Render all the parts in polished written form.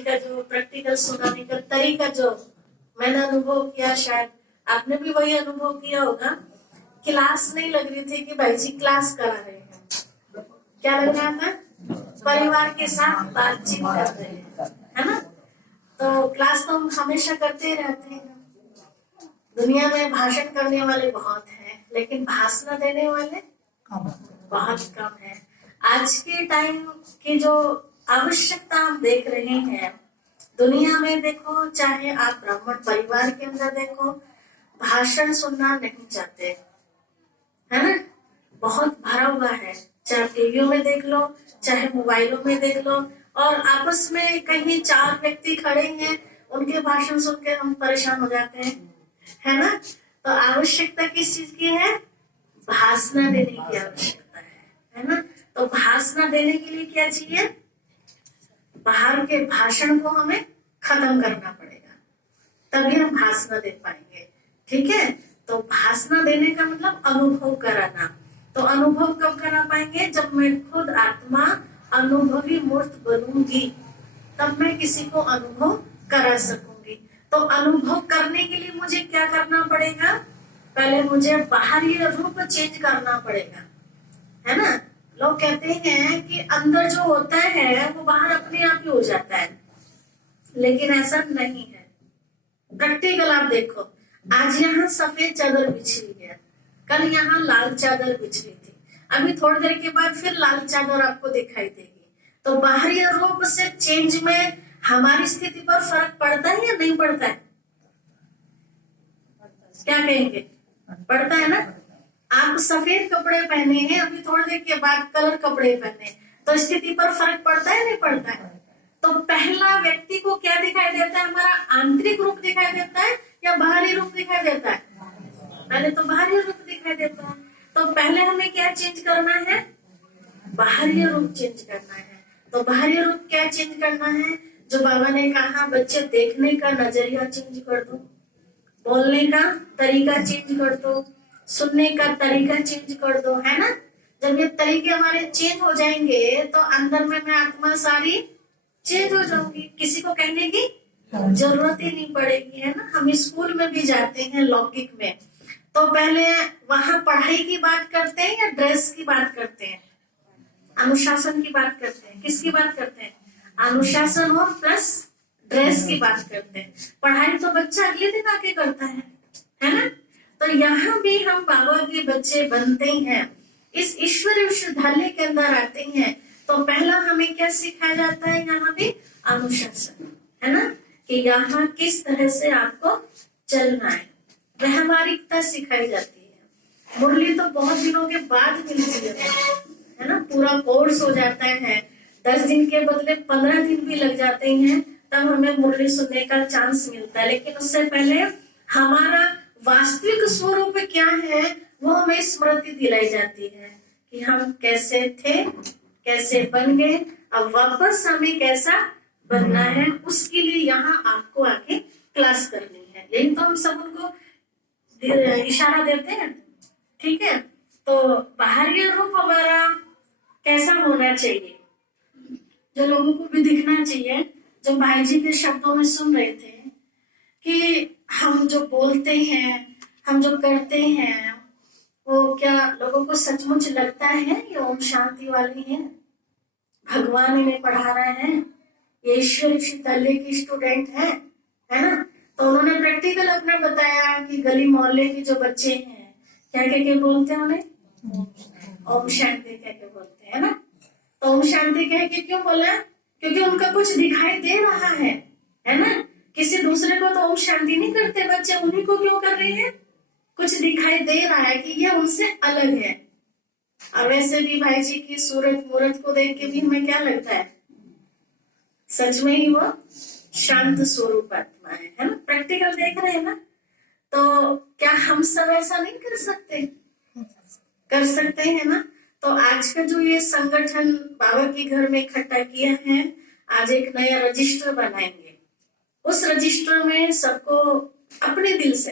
का जो प्रैक्टिकल सुनाने का तरीका जो मैंने अनुभव किया, शायद आपने भी वही अनुभव किया होगा। क्लास नहीं लग रही थी कि भाई जी क्लास करा रहे हैं, क्या लग रहा था? परिवार के साथ बातचीत कर रहे हैं, है ना। तो क्लास तो हम हमेशा करते रहते हैं। दुनिया में भाषण करने वाले बहुत हैं, लेकिन भाषण देने वाले बहुत कम है। आज के टाइम की जो आवश्यकता हम देख रहे हैं दुनिया में, देखो चाहे आप ब्राह्मण परिवार के अंदर देखो, भाषण सुनना नहीं चाहते, है ना। बहुत भरा हुआ है, चाहे टीवियों में देख लो, चाहे मोबाइलों में देख लो, और आपस में कहीं चार व्यक्ति खड़े हैं, उनके भाषण सुन के हम परेशान हो जाते हैं, है ना। तो आवश्यकता किस चीज की है? भाषण देने की आवश्यकता है ना। तो भाषण देने के लिए क्या चाहिए? बाहर के भाषण को हमें खत्म करना पड़ेगा, तभी हम भाषण दे पाएंगे, ठीक है। तो भाषण देने का मतलब अनुभव कराना। तो अनुभव कब करा पाएंगे? जब मैं खुद आत्मा अनुभवी मूर्त बनूंगी, तब मैं किसी को अनुभव करा सकूंगी। तो अनुभव करने के लिए मुझे क्या करना पड़ेगा? पहले मुझे बाहरी रूप चेंज करना पड़ेगा, है ना। लोग कहते हैं कि अंदर जो होता है वो बाहर अपने आप ही हो जाता है, लेकिन ऐसा नहीं है। प्रैक्टिकल आप देखो, आज यहाँ सफेद चादर बिछ रही है, कल यहाँ लाल चादर बिछ रही थी, अभी थोड़ी देर के बाद फिर लाल चादर आपको दिखाई देगी। तो बाहरी रूप से चेंज में हमारी स्थिति पर फर्क पड़ता है या नहीं पड़ता है? क्या कहेंगे? पड़ता है ना। आप सफेद कपड़े पहने हैं, अभी थोड़ी देर के बाद कलर कपड़े पहने, तो स्थिति पर फर्क पड़ता है नहीं पड़ता है? तो पहला व्यक्ति को क्या दिखाई देता है? हमारा आंतरिक रूप दिखाई देता है या बाहरी रूप दिखाई देता है? पहले तो बाहरी रूप दिखाई देता है। तो पहले हमें क्या चेंज करना है? बाहरी रूप चेंज करना है। तो बाहरी रूप क्या चेंज करना है? जो बाबा ने कहा, बच्चे देखने का नजरिया चेंज कर दो, बोलने का तरीका चेंज कर दो, सुनने का तरीका चेंज कर दो, है ना। जब ये तरीके हमारे चेंज हो जाएंगे तो अंदर में मैं आत्मा सारी चेंज हो जाऊंगी, किसी को कहने की जरूरत ही नहीं पड़ेगी, है ना। हम स्कूल में भी जाते हैं लौकिक में, तो पहले वहां पढ़ाई की बात करते हैं या ड्रेस की बात करते हैं? अनुशासन की बात करते हैं। किसकी बात करते हैं? अनुशासन और प्लस ड्रेस की बात करते हैं। पढ़ाई तो बच्चा अगले दिन आके करता है ना। तो यहाँ भी हम बाबा के बच्चे बनते हैं, इस ईश्वरीय विश्वविद्यालय के अंदर आते हैं, तो पहला हमें क्या सिखाया जाता है? यहाँ भी अनुशासन, है ना, कि यहाँ किस तरह से आपको चलना है, व्यवहारिकता सिखाई जाती है। मुरली तो बहुत दिनों के बाद मिलती है ना, पूरा कोर्स हो जाता है, 10 दिन के बदले 15 दिन भी लग जाते हैं, तब हमें मुरली सुनने का चांस मिलता है। लेकिन उससे पहले हमारा वास्तविक स्वरूप क्या है वो हमें स्मृति दिलाई जाती है कि हम कैसे थे, कैसे बन गए, अब वापस हमें कैसा बनना है, उसके लिए यहाँ आपको आके क्लास करनी है। यही तो हम सब उनको इशारा देते हैं, ठीक है। तो बाहरी रूप हमारा कैसा होना चाहिए, जो लोगों को भी दिखना चाहिए। जो भाई जी के शब्दों में सुन रहे थे कि हम जो बोलते हैं, हम जो करते हैं, वो क्या लोगों को सचमुच लगता है ये ओम शांति वाली है, भगवान इन्हें पढ़ा रहे हैं, ये ईश्वर विश्वविद्यालय की स्टूडेंट है ना। तो उन्होंने प्रैक्टिकल अपने बताया कि गली मोहल्ले के जो बच्चे हैं क्या कह के बोलते हैं उन्हें? ओम शांति कह के बोलते हैं ना। तो ओम शांति कह के क्यों बोला? क्योंकि उनका कुछ दिखाई दे रहा है ना। किसी दूसरे को तो ओम शांति नहीं करते बच्चे, उन्हीं को क्यों कर रहे हैं? कुछ दिखाई दे रहा है कि ये उनसे अलग है। और वैसे भी भाई जी की सूरत मूरत को देख के भी हमें क्या लगता है? सच में ही वो शांत स्वरूप आत्मा है ना। प्रैक्टिकल देख रहे हैं ना। तो क्या हम सब ऐसा नहीं कर सकते? कर सकते हैं ना। तो आज का जो ये संगठन बाबा के घर में इकट्ठा किया है, आज एक नया रजिस्टर बनाएंगे। उस रजिस्टर में सबको अपने दिल से,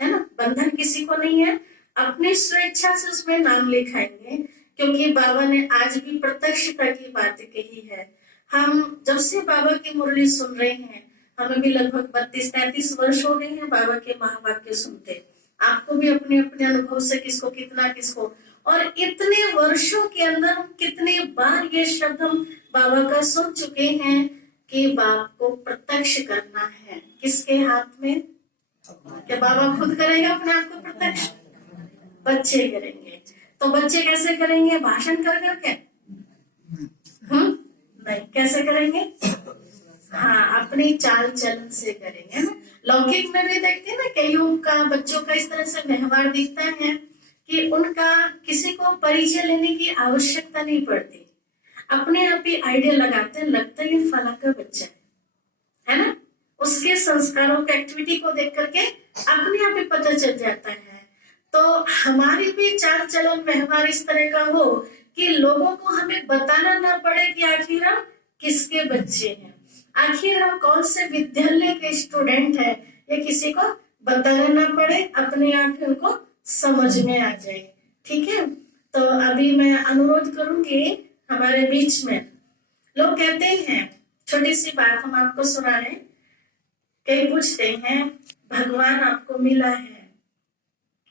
है ना, बंधन किसी को नहीं है, अपनी स्वेच्छा से उसमें नाम लिखाएंगे। क्योंकि बाबा ने आज भी प्रत्यक्षता की बात कही है, हम जब से बाबा की मुरली सुन रहे हैं, हमें भी लगभग 32-33 वर्ष हो गए हैं बाबा के महावाक्य सुनते। आपको भी अपने अपने अनुभव से किसको कितना किसको, और इतने वर्षों के अंदर हम कितने बार ये शब्द हम बाबा का सुन चुके हैं कि बाप को प्रत्यक्ष करना है। किसके हाथ में? क्या बाबा खुद करेगा अपने आप को प्रत्यक्ष? बच्चे करेंगे। तो बच्चे कैसे करेंगे? भाषण कर करके? नहीं, कैसे करेंगे? हाँ, अपनी चाल चलन से करेंगे ना। लौकिक में भी देखते हैं ना, कईयों का बच्चों का इस तरह से व्यवहार दिखता है कि उनका किसी को परिचय लेने की आवश्यकता नहीं पड़ती, अपने आप ही आइडिया लगाते हैं, लगता है ये फला का बच्चा है ना। उसके संस्कारों की एक्टिविटी को देख करके अपने आप ही पता चल जाता है। तो हमारी भी चाल चलन व्यवहार इस तरह का हो कि लोगों को हमें बताना ना पड़े कि आखिर हम किसके बच्चे हैं, आखिर हम कौन से विद्यालय के स्टूडेंट हैं, ये किसी को बताना ना पड़े, अपने आप ही उनको समझ में आ जाए। ठीक है, तो अभी मैं अनुरोध करूंगी, हमारे बीच में लोग कहते हैं, छोटी सी बात हम आपको सुना रहे हैं। कई पूछते हैं भगवान आपको मिला है,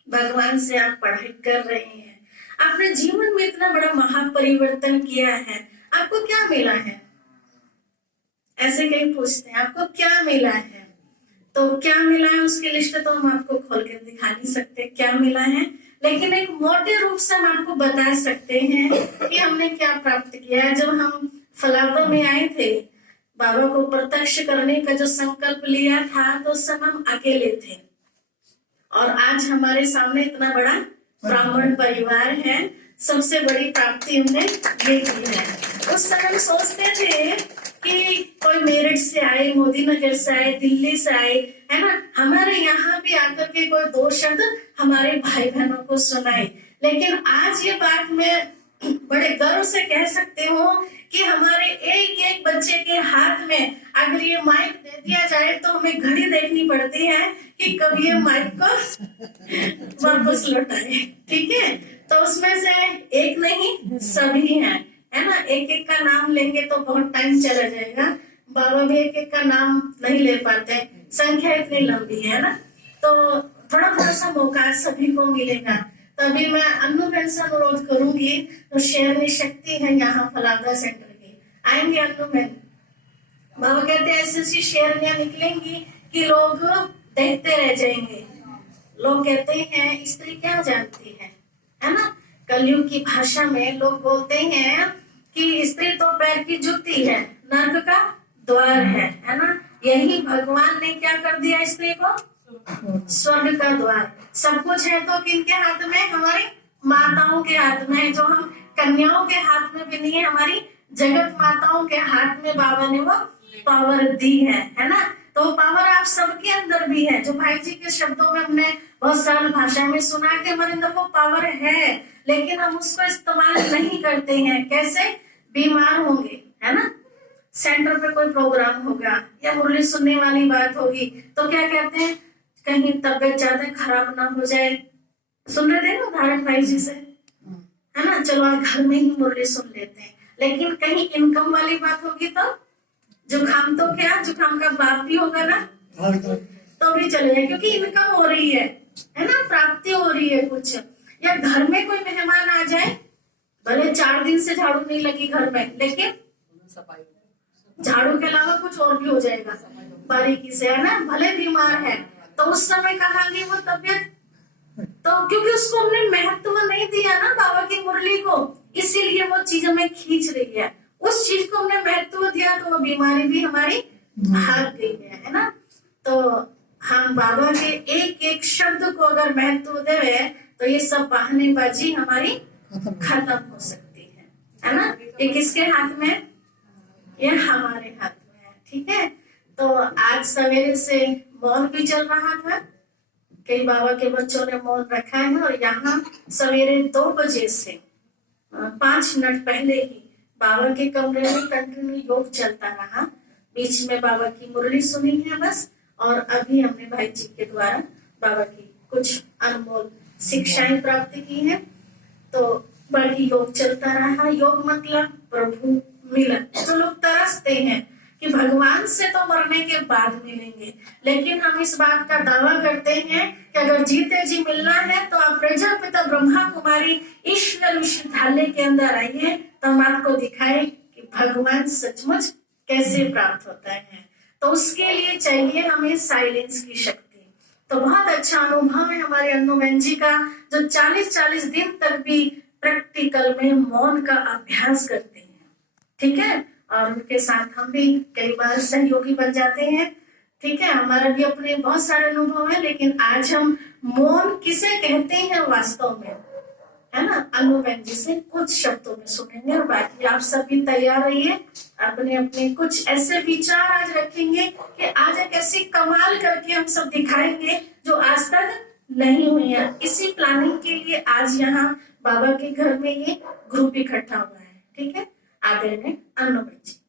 भगवान से आप पढ़ाई कर रहे हैं, आपने जीवन में इतना बड़ा महापरिवर्तन किया है, आपको क्या मिला है? ऐसे कई पूछते हैं आपको क्या मिला है। तो क्या मिला है उसकी लिस्ट तो हम आपको खोल कर दिखा नहीं सकते क्या मिला है, लेकिन एक मोटे रूप से हम आपको बता सकते हैं कि हमने क्या प्राप्त किया है। जब हम फलावा में आए थे, बाबा को प्रत्यक्ष करने का जो संकल्प लिया था, तो उस समय हम अकेले थे, और आज हमारे सामने इतना बड़ा ब्राह्मण परिवार है। सबसे बड़ी प्राप्ति हमने ये की है। उस समय हम सोचते थे कि कोई मेरठ से आए, मोदी नगर से आए, दिल्ली से आए, है ना, हमारे यहाँ भी आकर के कोई दो शब्द हमारे भाई बहनों को सुनाए। लेकिन आज ये बात मैं बड़े गर्व से कह सकते हो कि हमारे एक एक बच्चे के हाथ में अगर ये माइक दे दिया जाए तो हमें घड़ी देखनी पड़ती है कि कब ये माइक को वापस लौटाए। ठीक है, तो उसमें से एक नहीं सभी हैं, है ना। एक एक का नाम लेंगे तो बहुत टाइम चला जाएगा, बाबा भी एक एक का नाम नहीं ले पाते, संख्या इतनी लंबी है ना। तो थोड़ा थोड़ा सा मौका सभी को मिलेगा। तभी मैं अन्नू बहन से अनुरोध करूंगी, तो शेरनी शक्ति है यहाँ फलादा सेंटर की, आएंगे अन्नू बहन। बाबा कहते हैं ऐसी ऐसी शेरनियां निकलेंगी कि लोग देखते रह जाएंगे। लोग कहते हैं स्त्री क्या जानती है ना। कलयुग की भाषा में लोग बोलते हैं कि स्त्री तो पैर की जूती है, नर्क का द्वार है ना। यही भगवान ने क्या कर दिया स्त्री को? स्वर्ग का द्वार। सब कुछ है तो किनके हाथ में? हमारी माताओं के हाथ में है, जो हम कन्याओं के हाथ में भी नहीं है, हमारी जगत माताओं के हाथ में बाबा ने वो पावर दी है ना। तो पावर आप सबके अंदर भी है। जो भाई जी के शब्दों में हमने बहुत सरल भाषा में सुना कि हमारे अंदर वो पावर है, लेकिन हम उसको इस्तेमाल नहीं करते हैं। कैसे? बीमार होंगे, है ना, सेंटर पे कोई प्रोग्राम होगा या मुरली सुनने वाली बात होगी, तो क्या कहते हैं, कहीं तबियत ज्यादा खराब ना हो जाए। सुन रहे थे ना उदाहरण भाई जी से, है ना, चलो आज घर में ही मुरली सुन लेते हैं। लेकिन कहीं इनकम वाली बात होगी तो जुकाम, तो क्या जुकाम का बाप भी होगा ना, तो भी चलेगा, क्योंकि इनकम हो रही है ना, प्राप्ति हो रही है कुछ। या घर में कोई मेहमान आ जाए, भले 4 दिन से झाड़ू नहीं लगी घर में, लेकिन झाड़ू के अलावा कुछ और भी हो जाएगा बारीकी से, है ना, भले बीमार है, तो उस समय कहांगी वो तबियत, तो क्योंकि उसको हमने महत्व नहीं दिया ना बाबा की मुरली को, इसीलिए वो चीज हमें खींच रही है। उस चीज को हमने महत्व दिया तो वो बीमारी भी हमारी भाग गई है ना। तो हम बाबा के एक एक शब्द को अगर महत्व देवे तो ये सब बहानेबाजी हमारी खत्म हो सकती है ना। ये किसके हाथ में? ये हमारे हाथ में है। ठीक है, तो आज सवेरे से मौन भी चल रहा था, कई बाबा के बच्चों ने मौन रखा है, और यहाँ सवेरे 2 बजे से 5 मिनट पहले ही बाबा के कमरे में कंटिन्यू योग चलता रहा। बीच में बाबा की मुरली सुनी है बस, और अभी हमने भाई जी के द्वारा बाबा की कुछ अनमोल शिक्षाएं प्राप्त की है। तो बाकी योग चलता रहा। योग मतलब प्रभु मिलन, जो लोग तरसते हैं कि भगवान से तो मरने के बाद मिलेंगे, लेकिन हम इस बात का दावा करते हैं कि अगर जीते जी मिलना है तो आप प्रजापिता ब्रह्मा कुमारी ईश्वर विश्वविद्यालय के अंदर आइए, तो हम आपको दिखाए कि भगवान सचमुच कैसे प्राप्त होता है। तो उसके लिए चाहिए हमें साइलेंस की शक्ति। तो बहुत अच्छा अनुभव है हमारे अन्नू बहन जी का, जो 40-40 दिन तक भी प्रैक्टिकल में मौन का अभ्यास करते हैं। ठीक है, और उनके साथ हम भी कई बार सहयोगी बन जाते हैं। ठीक है, हमारा भी अपने बहुत सारे अनुभव है, लेकिन आज हम मौन किसे कहते हैं वास्तव में, है ना, अन्नू बहन जी से कुछ शब्दों में सुनेंगे। और बाकी आप सभी तैयार रहिए, अपने अपने कुछ ऐसे विचार आज रखेंगे कि आज एक ऐसी कमाल करके हम सब दिखाएंगे जो आज तक नहीं हुई है। इसी प्लानिंग के लिए आज यहाँ बाबा के घर में ये ग्रुप इकट्ठा हुआ है। ठीक है, आदरणीय अन्नू बहन जी।